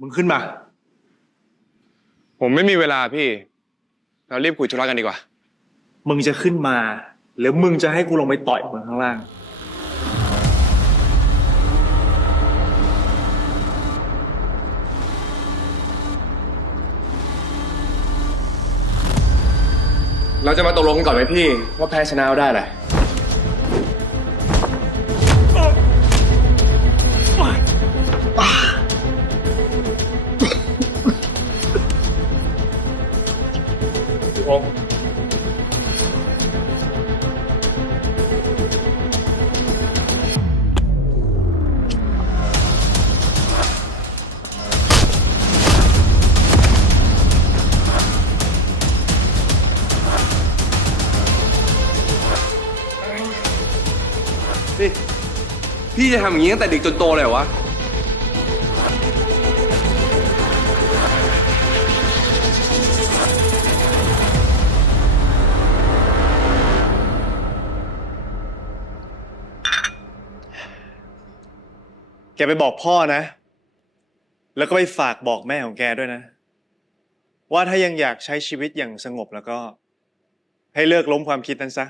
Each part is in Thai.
มึงขึ้นมา ผมไม่มีเวลาพี่ เรารีบคุยธุระกันดีกว่า มึงจะขึ้นมา หรือมึงจะให้กูลงไปต่อยมึงข้างล่าง เราจะมาตกลงกันก่อนไหมพี่ ว่าแพ้ชนะเอาได้แหละ พี่พี่จะทำอย่างนี้ตั้งแต่เด็กจนโตเลยเหรอวะ แกไปบอกพ่อนะ แล้วก็ไปฝากบอกแม่ของแกด้วยนะ ว่าถ้ายังอยากใช้ชีวิตอย่างสงบแล้วก็ ให้เลิกล้มความคิดนั้นซะ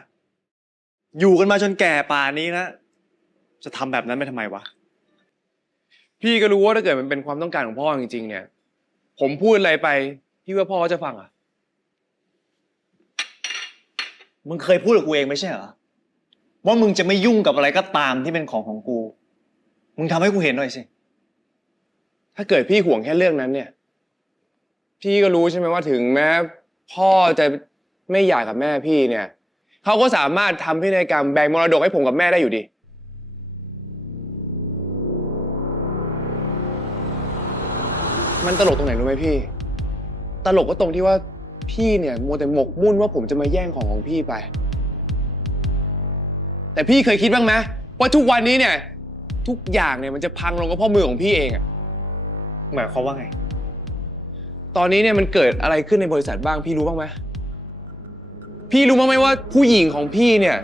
อยู่กันมาจนแก่ป่านนี้นะจะทำแบบนั้นไปทำไมวะ พี่ก็รู้ว่าถ้าเกิดมันเป็นความต้องการของพ่อจริงๆเนี่ย ผมพูดอะไรไป พี่ว่าพ่อเขาจะฟังอะ มึงเคยพูดกับกูเองไม่ใช่เหรอว่ามึงจะไม่ยุ่งกับอะไรก็ตามที่เป็นของของกู มึงทำให้กูเห็นหน่อยสิ ถ้าเกิดพี่ห่วงแค่เรื่องนั้นเนี่ย พี่ก็รู้ใช่ไหมว่าถึงแม้พ่อจะไม่อยากกับแม่พี่เนี่ย เขาก็สามารถทำพินัยกรรมแบ่งมรดกให้ผมกับแม่ได้อยู่ดี มันตลกตรงไหนรู้ไหมพี่ ตลกก็ตรงที่ว่าพี่เนี่ยมัวแต่หมกมุ่นว่าผมจะมาแย่งของของพี่ไป แต่พี่เคยคิดบ้างไหมว่าทุกวันนี้เนี่ย ทุกอย่างเนี่ยมันจะพังลงกับเพ่อมือของพี่เองอะหมายความว่าไง ตอนนี้เนี่ยมันเกิดอะไรขึ้นในบริษัทบ้างพี่รู้บ้างไหมพี่รู้บ้างไหมว่าผู้หญิงของพี่เนี่ย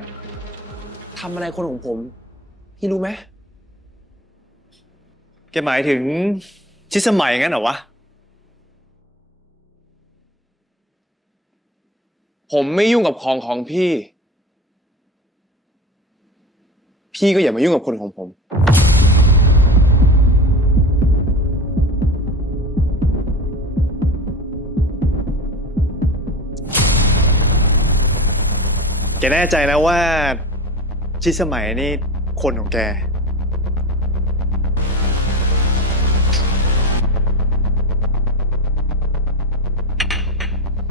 ทำอะไรคนของผม พี่รู้ไหมแกหมายถึงชิดสมัยงั้นเหรอวะ ผมไม่ยุ่งกับของของพี่ พี่ก็อย่ามายุ่งกับคนของผม แกแน่ใจนะว่า ชิดสมัยนี่คนของแก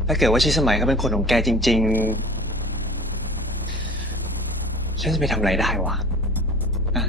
ถ้าเกิดว่าชิสมัยเขาเป็นคนของแกจริง ๆ ฉันจะไปทำอะไรได้วะะ